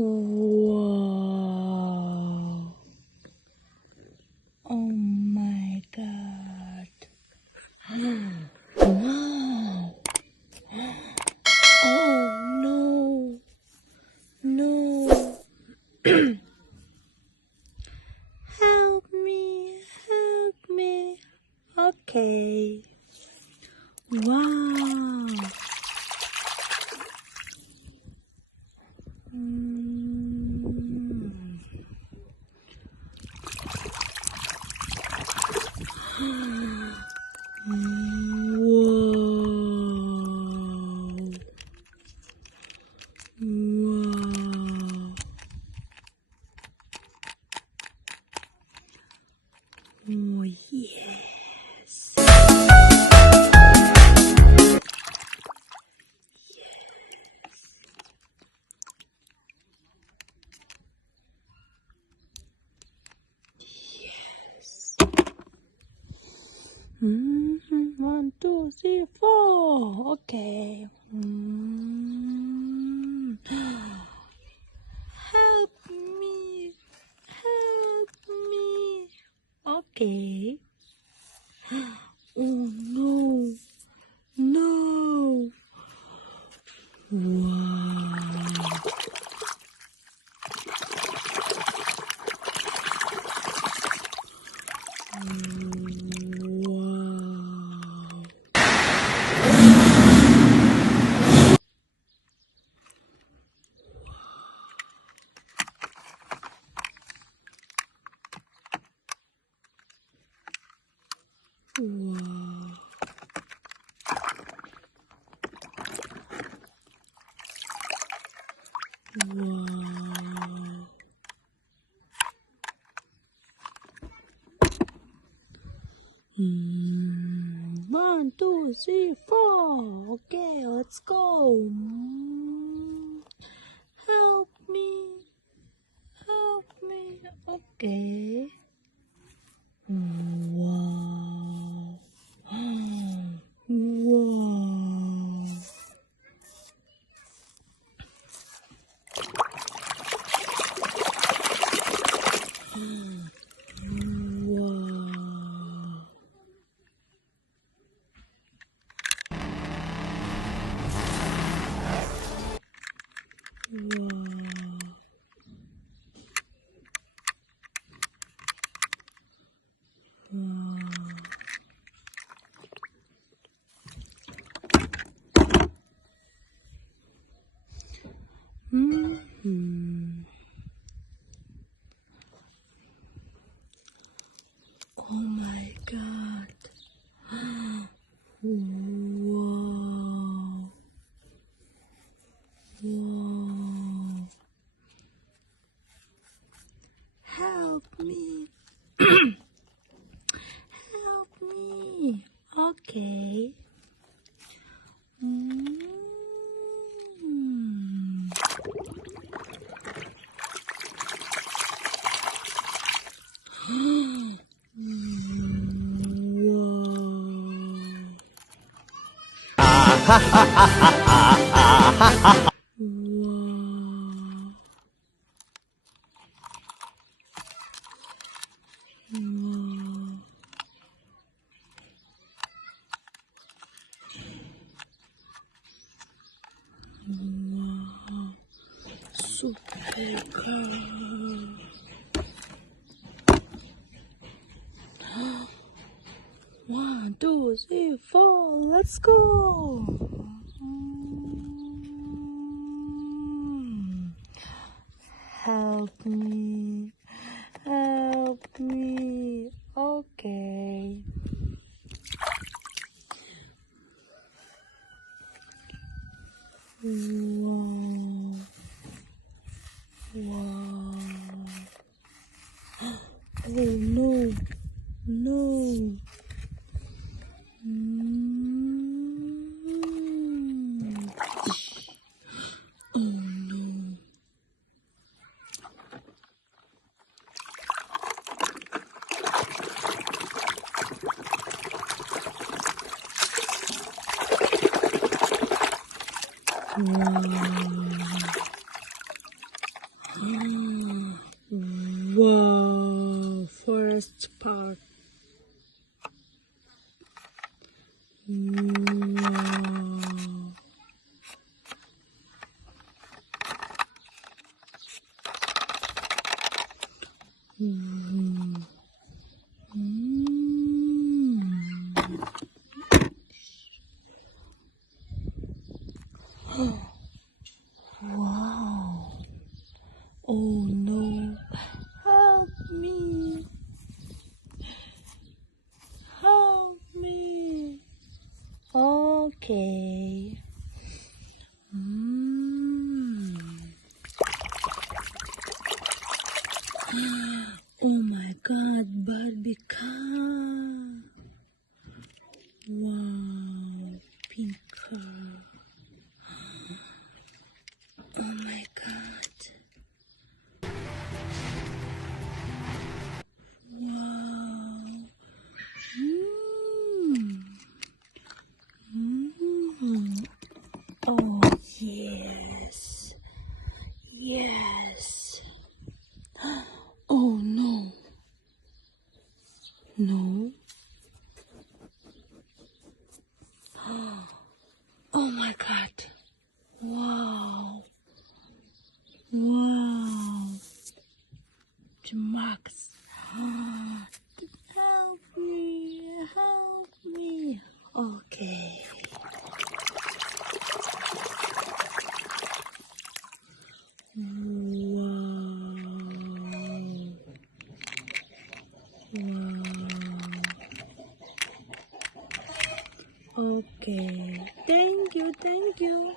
Wow. Oh my God. Wow. Oh no. No. Help me. Help me. Okay. Wow. Oh, yes. Yes. 1, 2, 3, 4. Okay. Help me. Help me. Okay. Oh no. No. Wow. One, 2, 3, 4. Okay, let's go. Help me. Help me. Okay. Wow. Wow. Oh my God. Wow. Wow. Help me. Help me. Okay. Supercars. 1, 2, 3, 4. Let's go. Help me. Help me. Okay. Wow. Wow. Oh no. No. Oh no. Wow. Wow, first part. Wow. Mm. Wow. Oh no. Help me. Help me. Okay. Oh my God, Barbie car. Wow, pink car. Oh my God. Wow. Oh yes. Yes. Oh no. No. Oh my God. Wow. Wow. To Max. Help me. Help me. Okay. Wow. Okay. Thank you. Thank you.